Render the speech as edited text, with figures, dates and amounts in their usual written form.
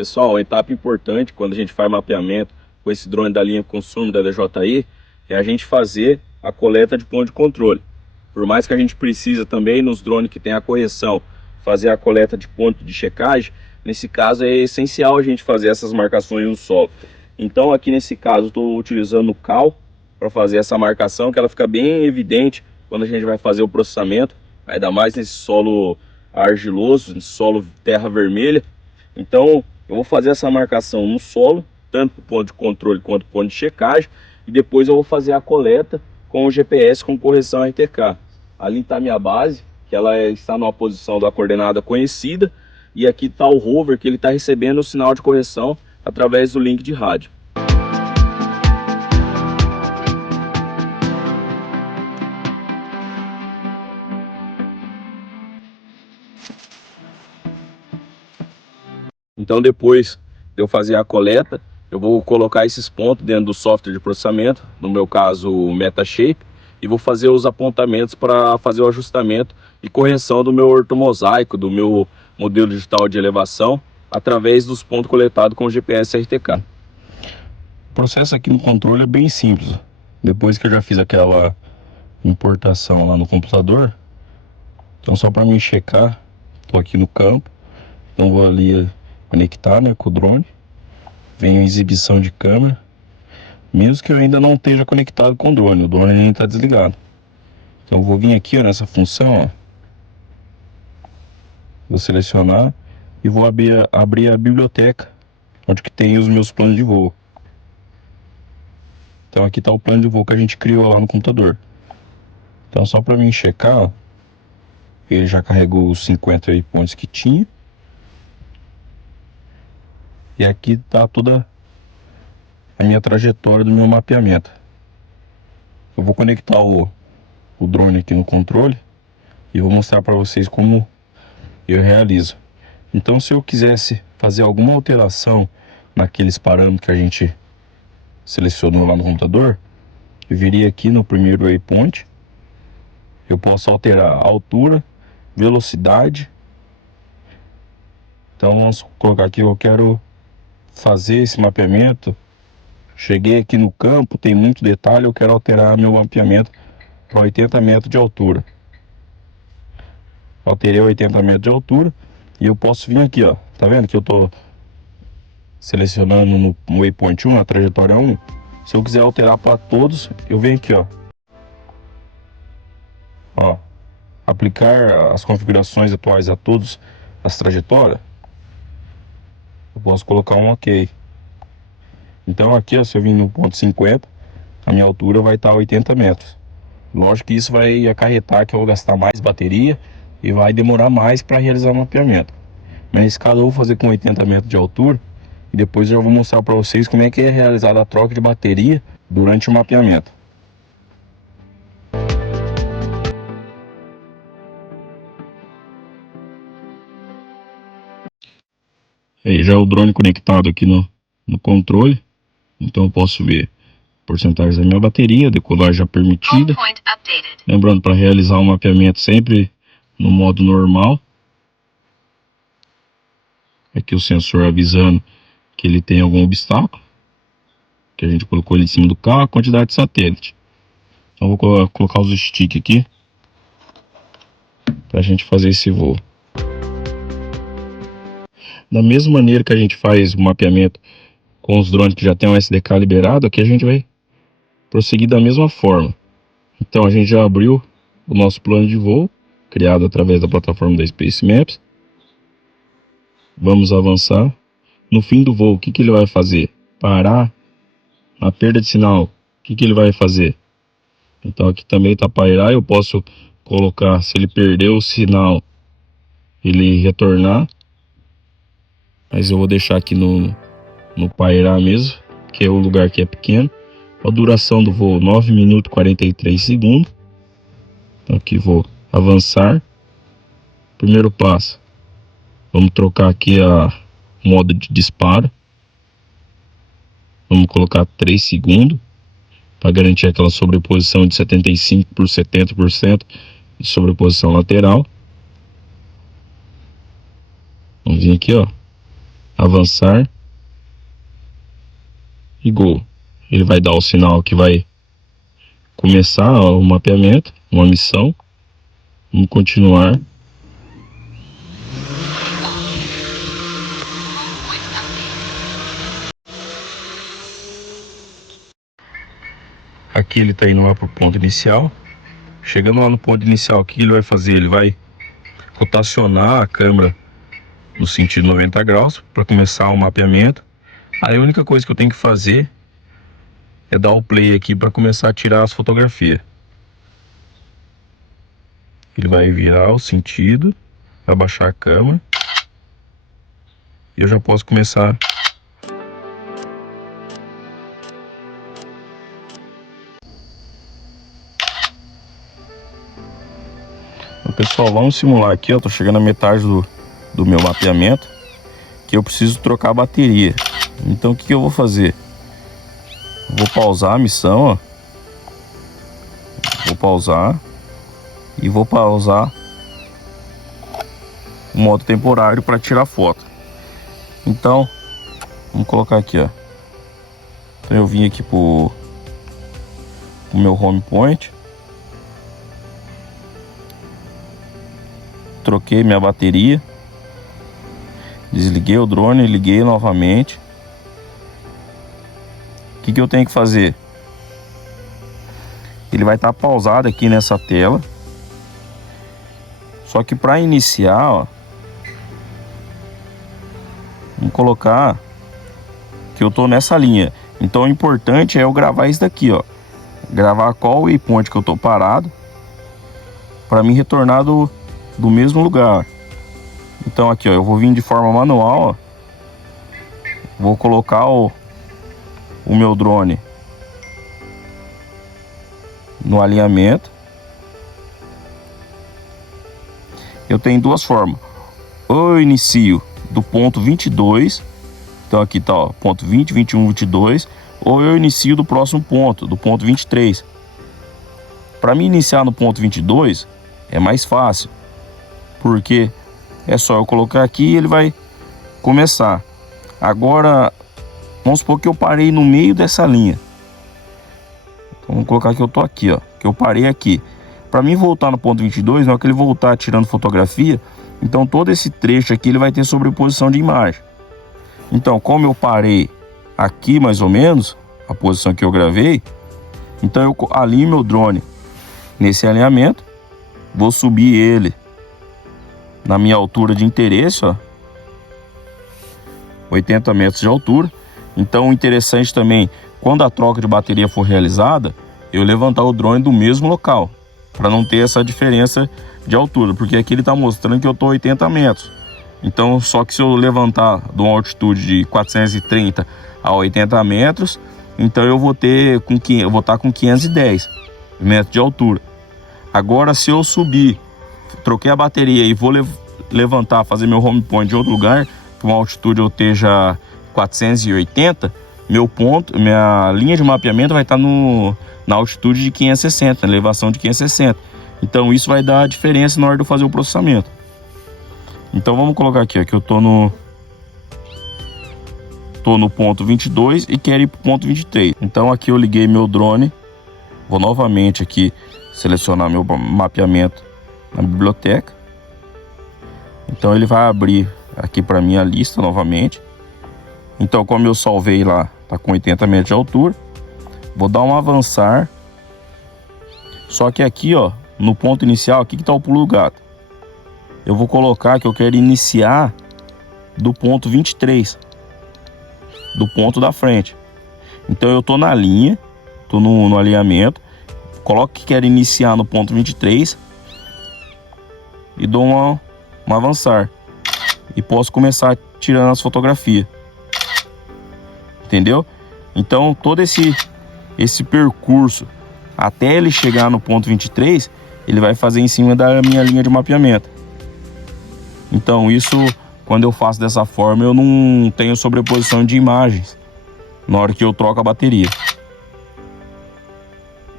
Pessoal, uma etapa importante quando a gente faz mapeamento com esse drone da linha Consumo da DJI é a gente fazer a coleta de ponto de controle. Por mais que a gente precisa também nos drones que tem a correção fazer a coleta de ponto de checagem, nesse caso é essencial a gente fazer essas marcações no solo. Então aqui nesse caso estou utilizando o cal para fazer essa marcação, que ela fica bem evidente quando a gente vai fazer o processamento, ainda mais nesse solo argiloso, nesse solo terra vermelha. Então eu vou fazer essa marcação no solo, tanto para o ponto de controle quanto para o ponto de checagem, e depois eu vou fazer a coleta com o GPS com correção RTK. Ali está a minha base, que ela está numa posição da coordenada conhecida, e aqui está o rover que ele está recebendo o sinal de correção através do link de rádio. Então depois de eu fazer a coleta, eu vou colocar esses pontos dentro do software de processamento, no meu caso o Metashape, e vou fazer os apontamentos para fazer o ajustamento e correção do meu ortomosaico, do meu modelo digital de elevação, através dos pontos coletados com o GPS RTK. O processo aqui no controle é bem simples. Depois que eu já fiz aquela importação lá no computador, então só para mim checar, estou aqui no campo, então vou ali conectar, né, com o drone, vem a exibição de câmera, mesmo que eu ainda não esteja conectado com o drone ainda está desligado. Então eu vou vir aqui, ó, nessa função, ó, vou selecionar e vou abrir a biblioteca, onde que tem os meus planos de voo. Então aqui está o plano de voo que a gente criou lá no computador. Então só para mim checar, ó, ele já carregou os 50 waypoints que tinha. E aqui está toda a minha trajetória do meu mapeamento. Eu vou conectar o drone aqui no controle e vou mostrar para vocês como eu realizo. Então, se eu quisesse fazer alguma alteração naqueles parâmetros que a gente selecionou lá no computador, eu viria aqui no primeiro waypoint. Eu posso alterar a altura, velocidade. Então vamos colocar aqui, eu quero fazer esse mapeamento. Cheguei aqui no campo, tem muito detalhe, eu quero alterar meu mapeamento para 80 metros de altura. Alterei 80 metros de altura e eu posso vir aqui, ó. Tá vendo que eu tô selecionando no waypoint 1, na trajetória 1. Se eu quiser alterar para todos, eu venho aqui, ó. Ó, aplicar as configurações atuais a todas as trajetórias. Eu posso colocar um OK. Então aqui, ó, se eu vir no ponto 50, a minha altura vai estar 80 metros. Lógico que isso vai acarretar que eu vou gastar mais bateria e vai demorar mais para realizar o mapeamento. Mas nesse caso eu vou fazer com 80 metros de altura e depois eu já vou mostrar para vocês como é que é realizada a troca de bateria durante o mapeamento. Aí já o drone conectado aqui no controle, então eu posso ver porcentagem da minha bateria, decolagem já permitida. Lembrando, para realizar o mapeamento sempre no modo normal. Aqui o sensor avisando que ele tem algum obstáculo, que a gente colocou ele em cima do carro, a quantidade de satélite. Então vou colocar os stick aqui para a gente fazer esse voo. Da mesma maneira que a gente faz o mapeamento com os drones que já tem um SDK liberado, aqui a gente vai prosseguir da mesma forma. Então a gente já abriu o nosso plano de voo, criado através da plataforma da Space Maps. Vamos avançar. No fim do voo, o que ele vai fazer? Parar. Na perda de sinal, o que ele vai fazer? Então aqui também está pairar. Eu posso colocar, se ele perdeu o sinal, ele retornar. Mas eu vou deixar aqui no pairar mesmo, que é o lugar que é pequeno. A duração do voo, 9 minutos e 43 segundos. Então aqui vou avançar. Primeiro passo, vamos trocar aqui a modo de disparo. Vamos colocar 3 segundos, para garantir aquela sobreposição de 75% por 70% de sobreposição lateral. Vamos vir aqui, ó, avançar e Go. Ele vai dar o sinal que vai começar o mapeamento, uma missão. Vamos continuar. Aqui ele está indo lá para o ponto inicial. Chegando lá no ponto inicial, o que ele vai fazer? Ele vai rotacionar a câmera no sentido 90 graus para começar o mapeamento. Aí a única coisa que eu tenho que fazer é dar o play aqui para começar a tirar as fotografias. Ele vai virar o sentido, vai baixar a câmera e eu já posso começar. Então, pessoal, vamos simular aqui, ó. Tô chegando na metade do meu mapeamento, que eu preciso trocar a bateria. Então o que eu vou fazer? Vou pausar a missão, ó. Vou pausar e vou pausar o modo temporário para tirar foto. Então vamos colocar aqui, ó. Então eu vim aqui pro meu home point, troquei minha bateria, desliguei o drone, liguei novamente. O que eu tenho que fazer? Ele vai estar pausado aqui nessa tela. Só que para iniciar, ó, vamos colocar que eu tô nessa linha. Então o importante é eu gravar isso daqui, ó. Gravar qual waypoint que eu tô parado, para mim retornar do mesmo lugar. Então aqui, ó, eu vou vir de forma manual, ó. Vou colocar o meu drone no alinhamento. Eu tenho duas formas. Ou eu inicio do ponto 22, então aqui tá, ó, ponto 20, 21, 22, ou eu inicio do próximo ponto, do ponto 23. Para mim iniciar no ponto 22 é mais fácil, porque é só eu colocar aqui e ele vai começar. Agora, vamos supor que eu parei no meio dessa linha. Então, vamos colocar que eu tô aqui, ó, que eu parei aqui. Para mim voltar no ponto 22, na hora que ele voltar tirando fotografia, então todo esse trecho aqui ele vai ter sobreposição de imagem. Então, como eu parei aqui mais ou menos, a posição que eu gravei, então eu alinho meu drone nesse alinhamento, vou subir ele na minha altura de interesse, ó, 80 metros de altura. Então o interessante também, quando a troca de bateria for realizada, eu levantar o drone do mesmo local, para não ter essa diferença de altura, porque aqui ele está mostrando que eu estou 80 metros. Então, só que se eu levantar de uma altitude de 430 a 80 metros, então eu vou estar com 510 metros de altura. Agora, se eu subir, troquei a bateria e vou levantar, fazer meu home point de outro lugar, para uma altitude eu esteja 480, minha linha de mapeamento vai estar na altitude de 560, na elevação de 560. Então isso vai dar a diferença na hora de eu fazer o processamento. Então vamos colocar aqui, ó, que eu tô no ponto 22 e quero ir para o ponto 23. Então aqui eu liguei meu drone, vou novamente aqui selecionar meu mapeamento na biblioteca. Então ele vai abrir aqui para mim a lista novamente. Então, como eu salvei lá, tá com 80 metros de altura, vou dar um avançar. Só que aqui, ó, no ponto inicial, aqui que tá o pulo do gato, eu vou colocar que eu quero iniciar do ponto 23, do ponto da frente. Então eu tô na linha, tô no alinhamento, coloco que quero iniciar no ponto 23 e dou um avançar e posso começar tirando as fotografias. Entendeu? Então todo esse percurso até ele chegar no ponto 23, ele vai fazer em cima da minha linha de mapeamento. Então isso, quando eu faço dessa forma, eu não tenho sobreposição de imagens na hora que eu troco a bateria.